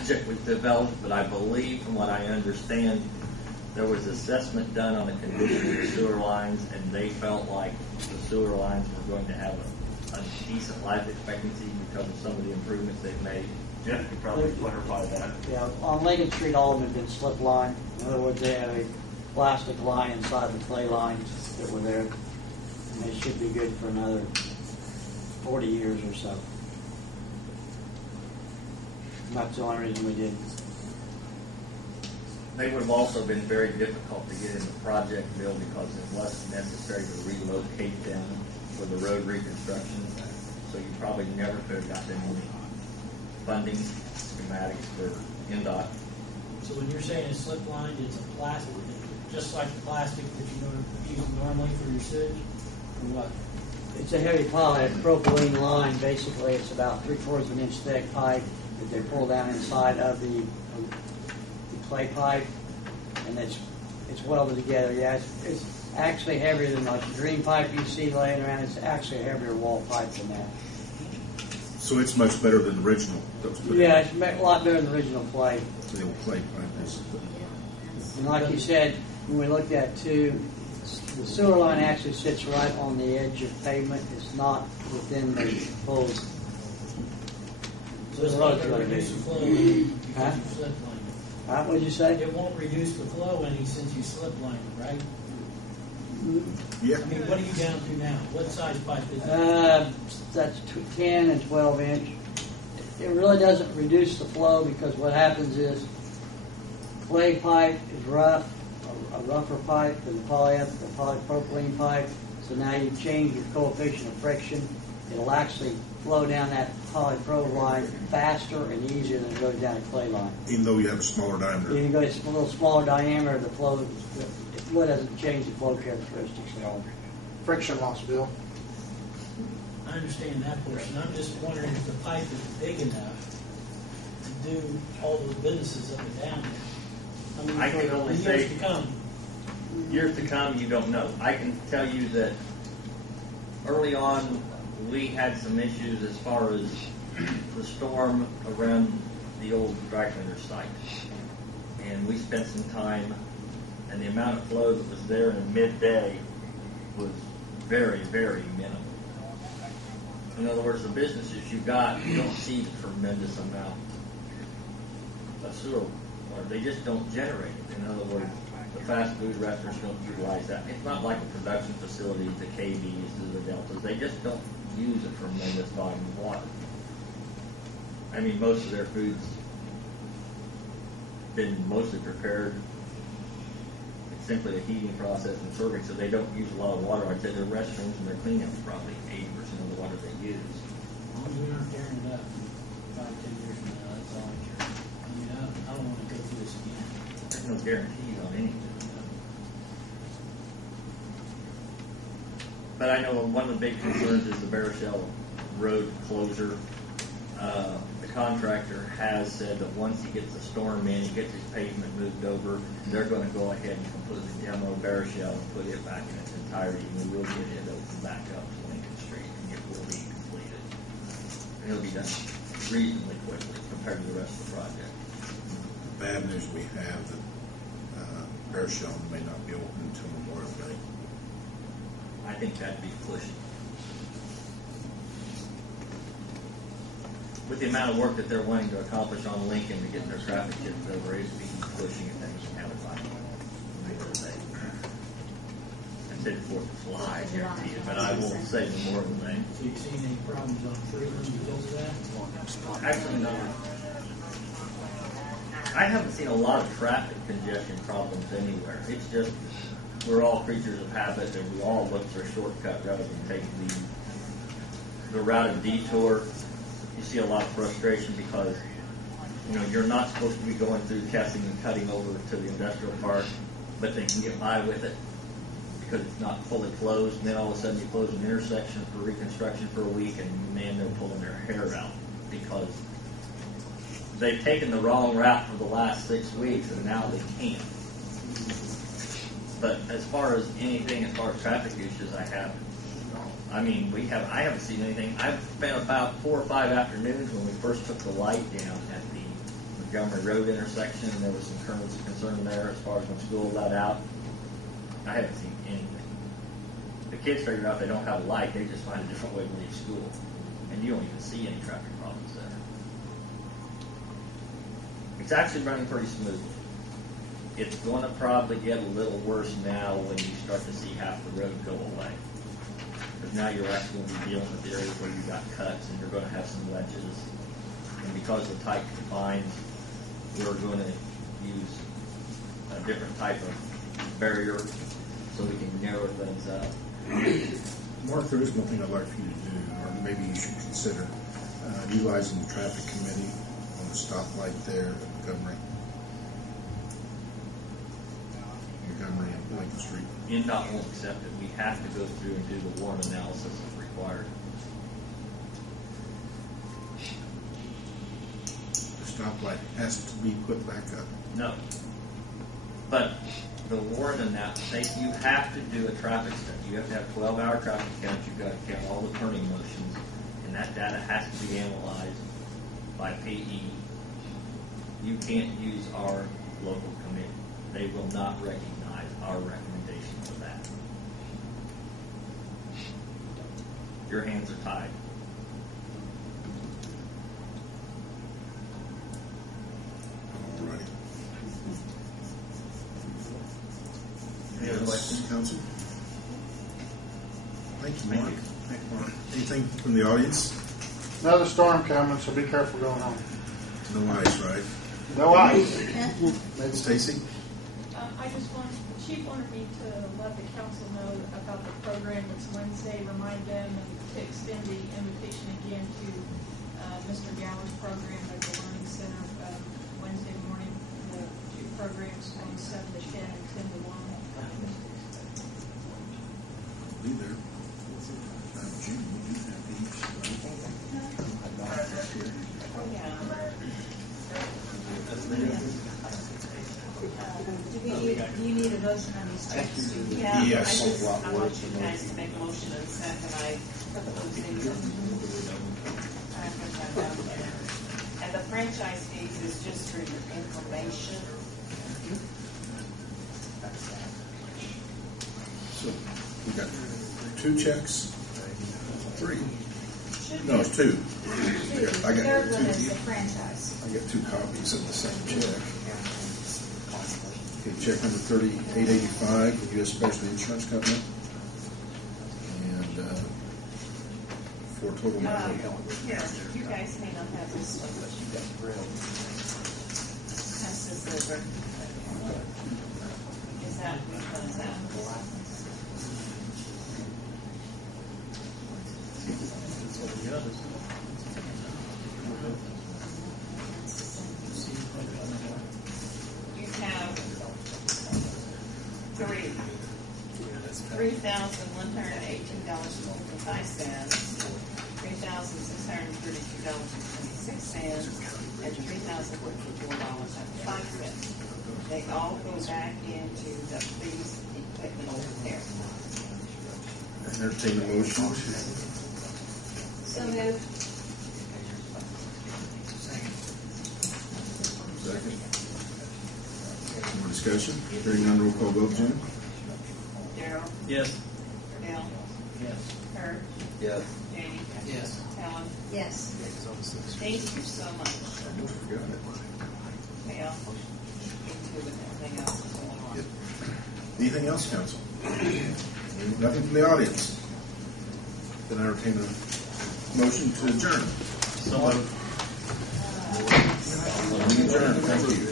project was developed, but I believe, from what I understand, there was assessment done on the condition of the sewer lines, and they felt like the sewer lines were going to have a decent life expectancy because of some of the improvements they've made. Jeff could probably clarify that. Yeah, on Lincoln Street, all of them have been slip line. In other words, they have a plastic line inside the clay lines that were there, and they should be good for another 40 years or so. And that's the only reason we did. They would have also been very difficult to get in the project bill because it wasn't necessary to relocate them for the road reconstruction. So you probably never could have gotten any funding schematics for NDOT. So when you're saying a slip line, it's a plastic, just like the plastic that you use normally for your sewage, or what? It's a heavy polypropylene line. Basically, it's about 3/4 of an inch thick pipe that they pull down inside of the clay pipe, and it's welded together. Yeah, it's actually heavier than like the green pipe you see laying around. It's actually a heavier wall pipe than that. So it's much better than the original that was put in. Yeah, it's a lot better than the original clay. The old clay pipe is. And like you said, when we looked at too, the sewer line actually sits right on the edge of pavement. It's not within the full. So it's not going to reduce the flow any because you slip line. What did you say? It won't reduce the flow any since you slip line it, right? Yeah. I mean, what are you down to now? What size pipe is it? That's 10 and 12 inch. It really doesn't reduce the flow because what happens is clay pipe is rough, a rougher pipe than the polypropylene pipe. So now you change your coefficient of friction. It'll actually flow down that polypropylene line faster and easier than it goes down a clay line. Even though you have a smaller diameter. You can go a little smaller diameter, the flow it really doesn't change the flow characteristics at all. Friction loss, Bill. I understand that portion. I'm just wondering if the pipe is big enough to do all those businesses up and down there. I mean, I can only say years to come. Years to come, you don't know. I can tell you that early on, we had some issues as far as the storm around the old dry cleaner site. And we spent some time, and the amount of flow that was there in midday was very, very minimal. In other words, the businesses you got, you don't see a tremendous amount of sewer water. They just don't generate it. In other words, the fast food restaurants don't utilize that. It's not like a production facility, the KBs, the Deltas. They just don't use a tremendous volume of water. I mean, most of their food's been mostly prepared. It's simply a heating process and serving, so they don't use a lot of water. I'd say their restrooms and their cleanup is probably 80% of the water they use. As long as we aren't tearing it up 5-10 years from now, that's all I care. I mean, I don't want to go through this again. There's no guarantees on anything. But I know one of the big concerns is the Barishell Road closure. The contractor has said that once he gets the storm in, he gets his pavement moved over, they're going to go ahead and completely demo Barishell and put it back in its entirety, and we will get it open back up to Lincoln Street, and it will be completed. And it'll be done reasonably quickly compared to the rest of the project. The bad news we have that Barishell may not be open until Memorial Day. I think that'd be pushing. With the amount of work that they're wanting to accomplish on Lincoln to get their traffic chips over, it'd be pushing if they can have it by Memorial Day. I'd say the 4th of July, I guarantee it, but I won't say Memorial Day. So you've seen any problems on Freeland because of that? Actually, no. I haven't seen a lot of traffic congestion problems anywhere. It's just we're all creatures of habit, and we all look for a shortcut rather than take the route of detour. You see a lot of frustration because you're not supposed to be going through Kessing and cutting over to the industrial park, but they can get by with it because it's not fully closed. And then all of a sudden you close an intersection for reconstruction for a week, and man, they're pulling their hair out because they've taken the wrong route for the last 6 weeks, and now they can't. But as far as anything, as far as traffic issues, I haven't. I mean, I haven't seen anything. I've spent about 4 or 5 afternoons when we first took the light down at the Montgomery Road intersection, and there was some concern there as far as when school let out. I haven't seen anything. The kids figured out they don't have a light, they just find a different way to leave school. And you don't even see any traffic problems there. It's actually running pretty smoothly. It's going to probably get a little worse now when you start to see half the road go away. Because now you're actually going to be dealing with areas where you've got cuts and you're going to have some ledges. And because of tight confines, we're going to use a different type of barrier so we can narrow things up. Mark, there is one thing I'd like for you to do, or maybe you should consider utilizing the traffic committee on the stoplight there at Montgomery and Lincoln Street. NDOT won't accept it. We have to go through and do the warrant analysis as required. The stoplight has to be put back up. No. But the warrant analysis, you have to do a traffic study. You have to have 12-hour traffic counts. You've got to count all the turning motions. And that data has to be analyzed by PE. You can't use our local committee. They will not recognize our recommendation for that. Your hands are tied. All righty. Any other questions? Council? Thank you, Mark. Thank you, Mark. Anything from the audience? Another storm coming, so be careful going home. No ice, right? No ice. Stacy? I just want, the chief wanted me to let the council know about the program that's Wednesday, remind them and to extend the invitation again to Mr. Gower's program at the Learning Center Wednesday morning. The two programs from 7 to 10 and 10 to 1. Be there. June, we do have these. Do you need a motion on these checks? Yeah, Yes. I want you guys to make a motion and second. I put those things in. And the franchise fees is just for your information. So we got 2 checks. 3. No, it's 2. I got Third one 2. is the franchise. I got 2 copies of the same check. Okay, check number 3885 with U.S. Specialty Insurance Company. And for a total amount of Here, you guys may not have this one, but you got real. That's the silver. Is that what is that? You have $3,118.55, $3,632.26, and $3,054.05. They all go back into the police equipment repair. entertain a motion. So moved. Second. More discussion? Hearing none, roll call vote, Jim? Darrell? Yes. Bill? Yes. Kurt? Yes. Jamie? Yes. Helen? Yes. Thank you so much. Almost forgot it. Okay, I'll get to with everything else that's going on. Yep. Anything else, council? Nothing from the audience? Then I entertain a motion to adjourn. So moved. We adjourn. Thank you.